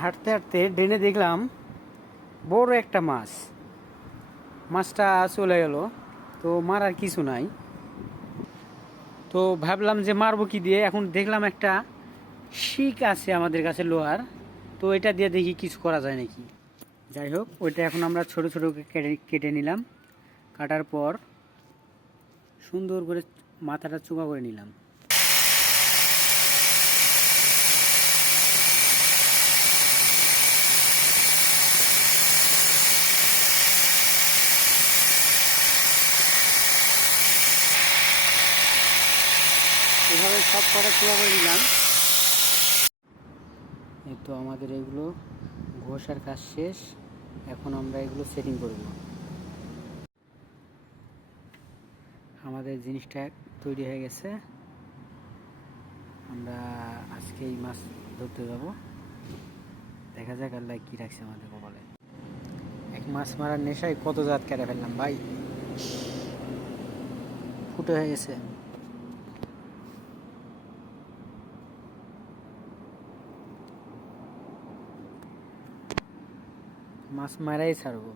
হাঁটতে হাঁটতে ড্রেনে দেখলাম বড় একটা মাছ। মাছটা চলে গেল, তো মারার কিছু নাই। তো ভাবলাম যে মারবো কি দিয়ে। এখন দেখলাম একটা শিক আছে আমাদের কাছে লোহার, তো এটা দিয়ে দেখি কিছু করা যায় নাকি। যাই হোক, ওইটা এখন আমরা ছোট ছোট কেটে কেটে নিলাম। কাটার পর সুন্দর করে মাথাটা চোখা করে নিলাম। এভাবে সব কটা চোখা করে নিলাম। এই তো আমাদের এগুলো ঘষার কাজ শেষ। এখন আমরা এগুলো সেটিং করব। আমাদের জিনিসটা তৈরি হয়ে গেছে। আমরা আজকে এই মাছ ধরতে যাব। দেখা যাক আল্লাহ কি রাখছে আমাদের কপালে। এক মাছ মারার নেশায় কত জাত কেটে ফেললাম ভাই, ফুটে হয়ে গেছে। মাছ মারাই ছাড়বো।